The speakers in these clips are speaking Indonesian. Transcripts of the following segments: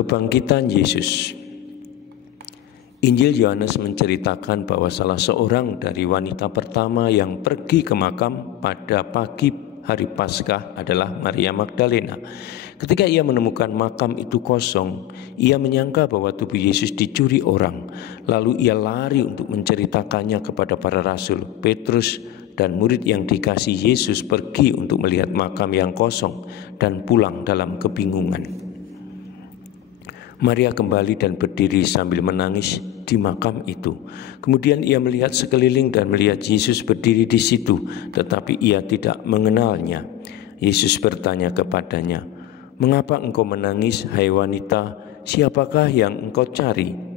Kebangkitan Yesus. Injil Yohanes menceritakan bahwa salah seorang dari wanita pertama yang pergi ke makam pada pagi hari Paskah adalah Maria Magdalena. Ketika ia menemukan makam itu kosong, ia menyangka bahwa tubuh Yesus dicuri orang. Lalu ia lari untuk menceritakannya kepada para rasul. Petrus dan murid yang dikasih Yesus pergi untuk melihat makam yang kosong dan pulang dalam kebingungan. Maria kembali dan berdiri sambil menangis di makam itu. Kemudian ia melihat sekeliling dan melihat Yesus berdiri di situ, tetapi ia tidak mengenalnya. Yesus bertanya kepadanya, "Mengapa engkau menangis, hai wanita? Siapakah yang engkau cari?"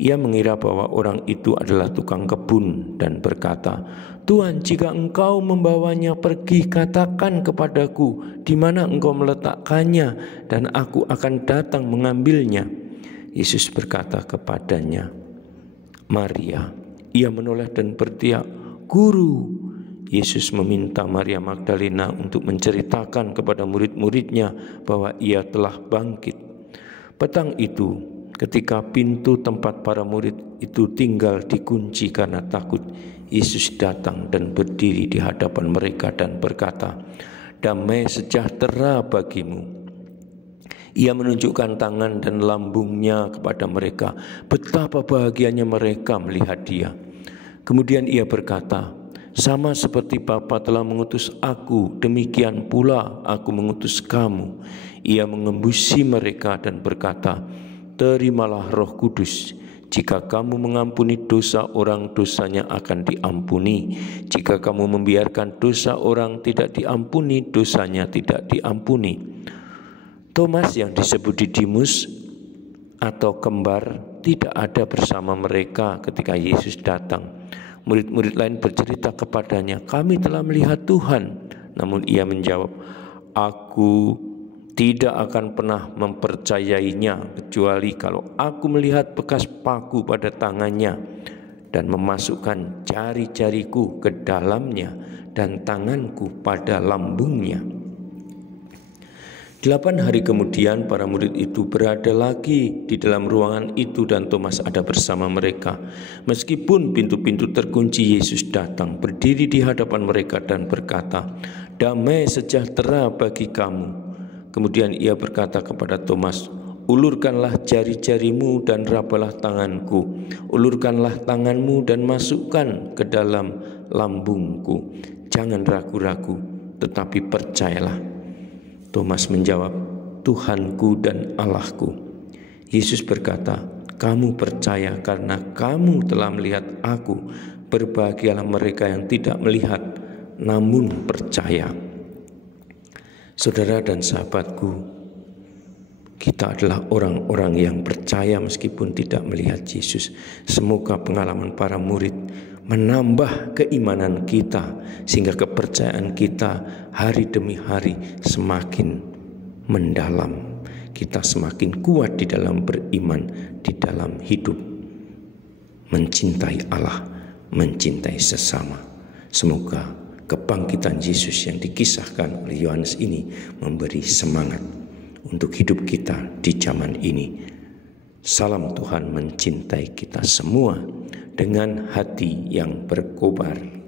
Ia mengira bahwa orang itu adalah tukang kebun dan berkata, "Tuhan, jika engkau membawanya pergi, katakan kepadaku di mana engkau meletakkannya, dan aku akan datang mengambilnya." Yesus berkata kepadanya, "Maria." Ia menoleh dan berteriak, "Guru." Yesus meminta Maria Magdalena untuk menceritakan kepada murid-muridnya bahwa ia telah bangkit. Petang itu, ketika pintu tempat para murid itu tinggal dikunci karena takut, Yesus datang dan berdiri di hadapan mereka dan berkata, "Damai sejahtera bagimu." Ia menunjukkan tangan dan lambungnya kepada mereka. Betapa bahagianya mereka melihat dia. Kemudian ia berkata, "Sama seperti Bapa telah mengutus aku, demikian pula aku mengutus kamu." Ia mengembusi mereka dan berkata, "Terimalah Roh Kudus. Jika kamu mengampuni dosa orang, dosanya akan diampuni. Jika kamu membiarkan dosa orang tidak diampuni, dosanya tidak diampuni." Thomas yang disebut Didimus atau kembar tidak ada bersama mereka ketika Yesus datang. Murid-murid lain bercerita kepadanya, "Kami telah melihat Tuhan." Namun ia menjawab, "Aku tidak akan pernah mempercayainya kecuali kalau aku melihat bekas paku pada tangannya dan memasukkan jari-jariku ke dalamnya dan tanganku pada lambungnya." 8 hari kemudian para murid itu berada lagi di dalam ruangan itu dan Thomas ada bersama mereka. Meskipun pintu-pintu terkunci, Yesus datang, berdiri di hadapan mereka dan berkata, "Damai sejahtera bagi kamu." Kemudian ia berkata kepada Thomas, "Ulurkanlah jari-jarimu dan rabalah tanganku. Ulurkanlah tanganmu dan masukkan ke dalam lambungku. Jangan ragu-ragu, tetapi percayalah." Thomas menjawab, "Tuhanku dan Allahku." Yesus berkata, "Kamu percaya karena kamu telah melihat aku. Berbahagialah mereka yang tidak melihat, namun percaya." Saudara dan sahabatku, kita adalah orang-orang yang percaya meskipun tidak melihat Yesus. Semoga pengalaman para murid menambah keimanan kita sehingga kepercayaan kita hari demi hari semakin mendalam. Kita semakin kuat di dalam beriman, di dalam hidup mencintai Allah, mencintai sesama. Semoga kebangkitan Yesus yang dikisahkan oleh Yohanes ini memberi semangat untuk hidup kita di zaman ini. Salam Tuhan mencintai kita semua dengan hati yang berkobar.